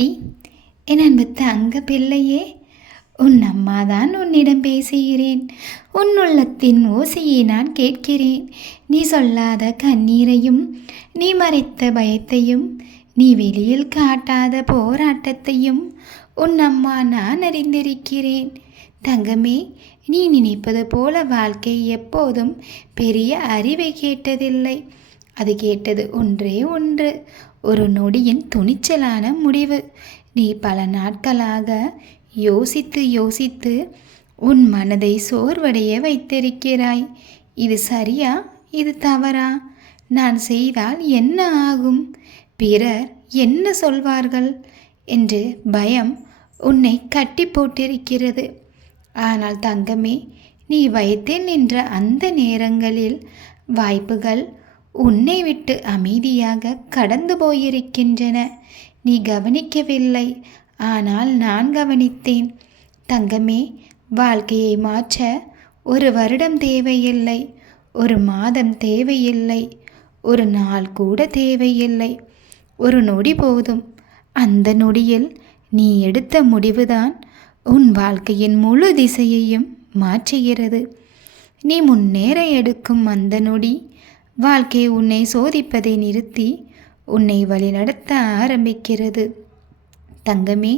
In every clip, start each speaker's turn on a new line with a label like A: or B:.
A: சக்தி என் அன்பு தங்க பிள்ளையே உன் அம்மாதான் உன்னிடம் பேசுகிறேன். உன் உள்ளத்தின் ஓசையை நான் கேட்கிறேன். நீ சொல்லாத கண்ணீரையும் நீ மறைத்த பயத்தையும் நீ வெளியில் காட்டாத போராட்டத்தையும் உன் அம்மா நான் அறிந்திருக்கிறேன். தங்கமே நீ நினைப்பது போல வாழ்க்கை எப்போதும் பெரிய அறிவை கேட்டதில்லை. அது கேட்டது ஒன்றே ஒன்று. ஒரு நொடியின் துணிச்சலான முடிவு. நீ பல நாட்களாக யோசித்து யோசித்து உன் மனதை சோர்வடைய வைத்திருக்கிறாய். இது சரியா? இது தவறா? நான் செய்தால் என்ன ஆகும்? பிறர் என்ன சொல்வார்கள்? என்று பயம் உன்னை கட்டி போட்டிருக்கிறது. ஆனால் தங்கமே நீ வைத்தேன் நின்ற அந்த நேரங்களில் வாய்ப்புகள் உன்னை விட்டு அமைதியாக கடந்து போயிருக்கின்றன. நீ கவனிக்கவில்லை. ஆனால் நான் கவனித்தேன். தங்கமே வாழ்க்கையை மாற்ற ஒரு வருடம் தேவையில்லை. ஒரு மாதம் தேவையில்லை. ஒரு நாள் கூட தேவையில்லை. ஒரு நொடி போதும். அந்த நொடியில் நீ எடுத்த முடிவுதான் உன் வாழ்க்கையின் முழு திசையையும் மாற்றுகிறது. நீ முன்னேற எடுக்கும் அந்த நொடி வாழ்க்கை உன்னை சோதிப்பதை நிறுத்தி உன்னை வழிநடத்த ஆரம்பிக்கிறது. தங்கமே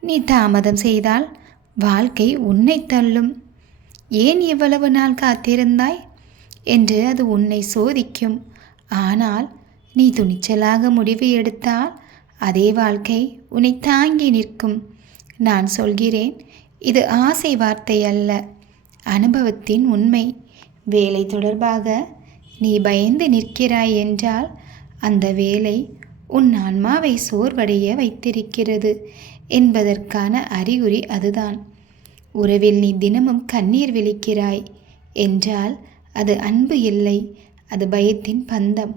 A: நீ தாமதம் செய்தால் வாழ்க்கை உன்னை தள்ளும். ஏன் இவ்வளவு நாள் காத்திருந்தாய்? என்று அது உன்னை சோதிக்கும். ஆனால் நீ துணிச்சலாக முடிவு எடுத்தால் அதே வாழ்க்கை உன்னை தாங்கி நிற்கும். நான் சொல்கிறேன் இது ஆசை வார்த்தை அல்ல அனுபவத்தின் உண்மை. வேலை தொடர்பாக நீ பயந்து நிற்கிறாய் என்றால் அந்த வேலை உன் ஆன்மாவை சோர்வடைய வைத்திருக்கிறது என்பதற்கான அறிகுறி அதுதான். உறவில் நீ தினமும் கண்ணீர் விழிக்கிறாய் என்றால் அது அன்பு இல்லை அது பயத்தின் பந்தம்.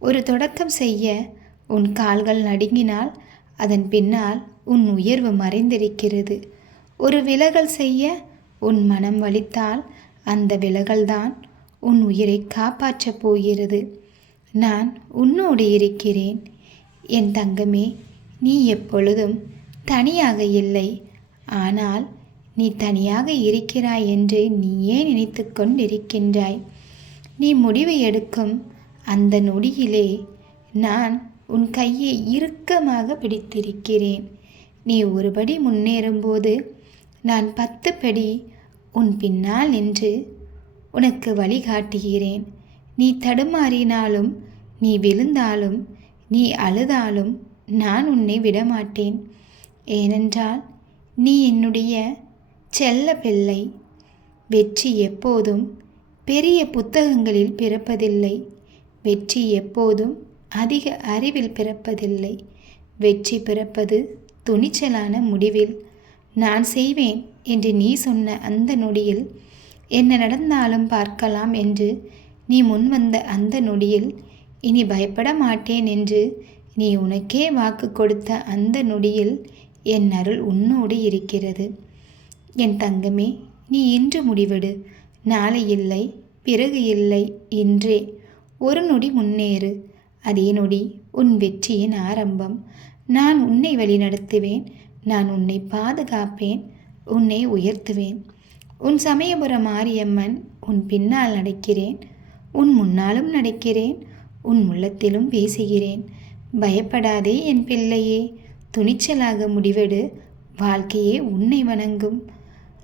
A: ஒரு தொடக்கம் செய்ய உன் கால்கள் நடுங்கினால் அதன் பின்னால் உன் உயர்வு மறைந்திருக்கிறது. ஒரு விலகல் செய்ய உன் மனம் வலித்தால் அந்த விலகல்தான் உன் உயிரை காப்பாற்றப் போகிறது. நான் உன்னோடு இருக்கிறேன். என் தங்கமே நீ எப்பொழுதும் தனியாக இல்லை. ஆனால் நீ தனியாக இருக்கிறாய் என்று நீயே நினைத்து கொண்டிருக்கின்றாய். நீ முடிவு எடுக்கும் அந்த நொடியிலே நான் உன் கையை இறுக்கமாக பிடித்திருக்கிறேன். நீ ஒருபடி முன்னேறும்போது நான் பத்து படி உன் பின்னால் நின்று உனக்கு வழிகாட்டுகிறேன். நீ தடுமாறினாலும் நீ விழுந்தாலும் நீ அழுதாலும் நான் உன்னை விடமாட்டேன். ஏனென்றால் நீ என்னுடைய செல்ல பிள்ளை. வெற்றி எப்போதும் பெரிய புத்தகங்களில் பிறப்பதில்லை. வெற்றி எப்போதும் அதிக அறிவில் பிறப்பதில்லை. வெற்றி பிறப்பது துணிச்சலான முடிவில். நான் செய்வேன் என்று நீ சொன்ன அந்த நொடியில் என்ன நடந்தாலும் பார்க்கலாம் என்று நீ முன்வந்த அந்த நொடியில் இனி பயப்பட மாட்டேன் என்று நீ உனக்கே வாக்கு கொடுத்த அந்த நொடியில் என் அருள் உன்னோடு இருக்கிறது. என் தங்கமே நீ இன்று முடிவெடு. நாளை இல்லை பிறகு இல்லை இன்றே ஒரு நொடி முன்னேறு. அதே நொடி உன் வெற்றியின் ஆரம்பம். நான் உன்னை வழிநடத்துவேன். நான் உன்னை பாதுகாப்பேன். உன்னை உயர்த்துவேன். உன் சமயபுர மாரியம்மன் உன் பின்னால் நடக்கிறேன். உன் முன்னாலும் நடக்கிறேன். உன் உள்ளத்திலும் பேசுகிறேன். பயப்படாதே என் பிள்ளையே. துணிச்சலாக முடிவெடு. வாழ்க்கையே உன்னை வணங்கும்.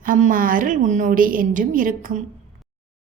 A: அம்மா அருள் உன்னோடு என்றும் இருக்கும்.